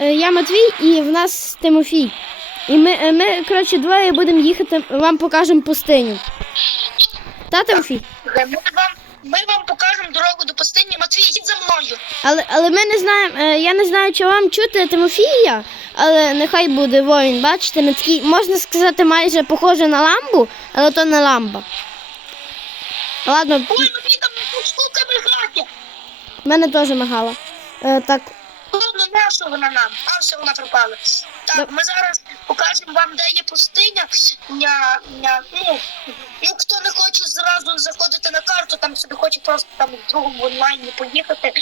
е, я Матвій і в нас Тимофій. І ми, е, ми коротше, двоє будемо їхати, вам покажемо пустиню. Та, Тимофій? Ми вам, ми вам покажемо дорогу до пустині. Матвій, їдь за мною. Але, але ми не знаємо, е, я не знаю, чи вам чути Тимофія, але нехай буде воїн. Бачите, ми такий, можна сказати, майже похоже на ламбу, але то не ламба. Ладно, Ой, Матвій, там штука мигає. в мене теж мигала. Е, так, На що вона нам? А все, вона пропала. Так, ми зараз покажемо вам, де є пустиня. Ня, ня, ну, ну, хто не хоче зразу заходити на карту, там собі хоче просто там в другому онлайні поїхати.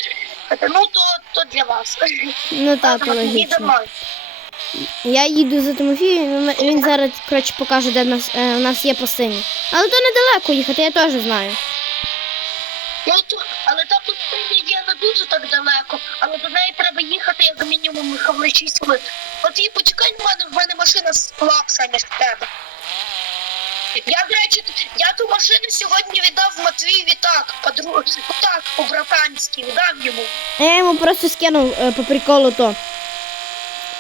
Ну, то, то для вас. ну так, логічно. Я їду за Тимофієм, він- зараз коротше, покаже, де в нас, е, у нас є пустиня. Але то недалеко їхати, я теж знаю. Ну, то, але та пустиня є дуже так далеко, але до неї треба їхати як мінімум хвилин 6 хвилин. От і почекай на мене, в мене машина слабша, ніж в тебе. Я, до речі, я ту машину сьогодні віддав Матвієві так, подру... ну так, по-братанськи, віддав йому. Я йому просто скинув е, по приколу то.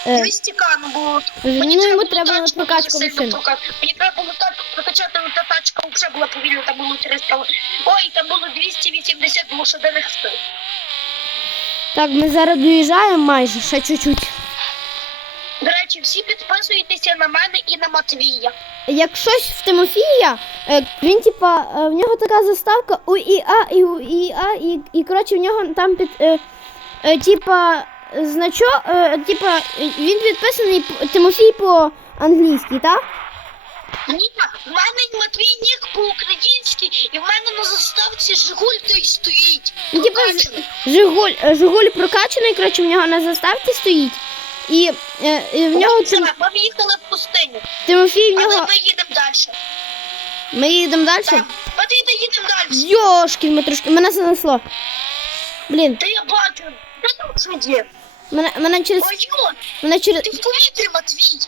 Е, 200 кану було. ну, йому треба на прокачку прокачати. Мені треба було тачку прокачати, але та тачка взагалі була повільна, там було 300. Ой, там було 280 лошадиних сил. Так, ми зараз доїжджаємо майже, ще чуть-чуть. До речі, всі підписуйтеся на мене і на Матвія. Як щось в Тимофія, е, він типа, е, в нього така заставка у ІА і у ІА, і, і коротше в нього там під е, типа значок, типа він підписаний Тимофій по англійськи, так? Ні, в мене Матвій нік по-українськи, і в мене на заставці Жигуль той стоїть. Ну, Побачили? Жигуль, е, Жигуль прокачаний, коротше, в нього на заставці стоїть. І, е, і в нього Тим, це, Ми їхали в пустиню, Тимофій в але нього. ми їдемо далі. Ми їдемо далі. Там, Матвій, їдемо далі. Йошки, ми трошки. Мене занесло. Блін, Та я бачу, де там що є? мене, мене через. Ой, Мене через. ти в повітрі, Матвій.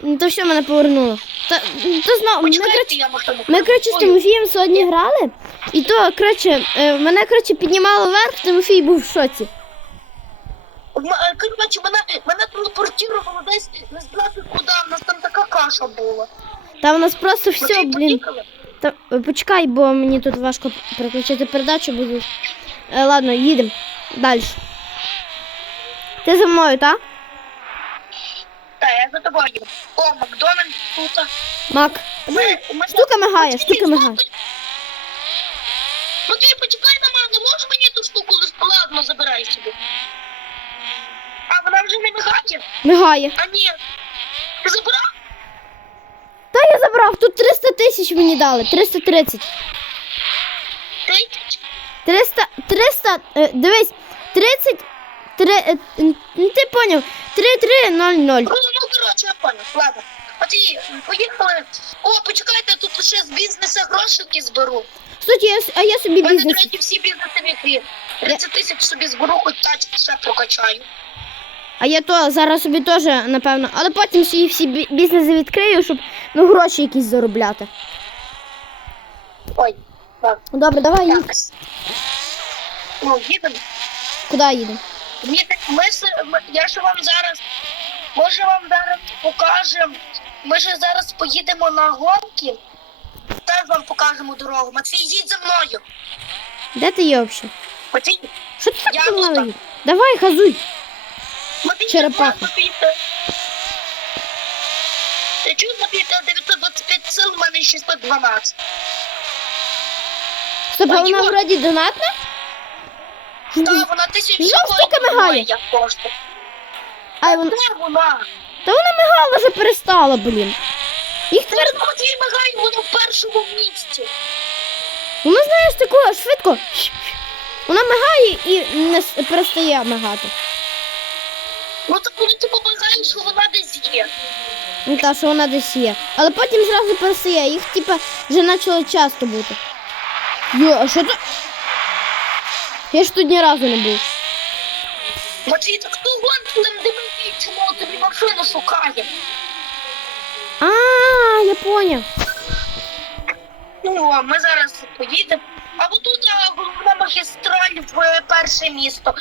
Ну, То що мене повернуло? Та, то знову, ми, коротше, ми, коротше, з Тимофієм сьогодні грали, і то, коротше, е, мене, коротше, піднімало вверх, Тимофій був в шоці. е, Коротше, мене, мене телепортувало десь не знати куди, в нас там така каша була. Та у нас просто все, блін. Та, е, почекай, бо мені тут важко переключити передачу буду. Е, ладно, їдемо. Далі. Ти за мною, так? Я за тобою. О, Макдональдс тут. Мак. Ми- ми- Штука мигає, штука мигає. Матвій, почекай на мене, можеш мені ту штуку ладно, забирай собі. А вона вже не мигає? Мигає. А ні. Ти забрав? Та я забрав, тут 300 тисяч мені дали, 330. Ти? 300, 300, е, дивись, 30, 3, е, ну, ти поняв, 3300. Я понял. Ладно. Матвій, поїхали. О, почекайте, тут ще з бізнесу грошики зберу. Я, с- а я собі У мене, до бізнес. речі, всі бізнеси відкрив. 30 тисяч собі зберу, хоч тачки ще прокачаю. А я то зараз собі теж, напевно, але потім свої всі бі- бізнеси відкрию, щоб ну, гроші якісь заробляти. Ой, так. Ну, Добре, давай їдь. Так. Ну, їдемо. Куди їдемо? Ні, так я ж вам зараз, може вам зараз покажемо. Ми ж зараз поїдемо на гонки. Теж вам покажемо дорогу. Матвій, їдь за мною. Де ти є взагалі? Матвій, Що ти так Я тут. Давай, газуй. Матвій, Черепаха. Матвій, ти- Ти чув, Матвій, ти 925 сил, у мене 612. Стоп, а Ой, вона Ігор. вроді донатна? Та вона тисячу штука мигає. коштує. А вона... Де вона? Та вона мигала вже перестала, блін. Їх тепер... Матвій мигає, воно в першому місці. Вона, знаєш, такого швидко. Вона мигає і не перестає мигати. Ну так коли ти побагаєш, що вона десь є. Ну та, що вона десь є. Але потім зразу перестає. Їх, типа, вже почало часто бути. Йо, а що тут? Я ж тут ні разу не був. Матвій, так хто гонки там дивиться, чому тобі машину шукає? А, я поняв. Ну, а ми зараз поїдемо. А тут головна магістраль в е, перше місто.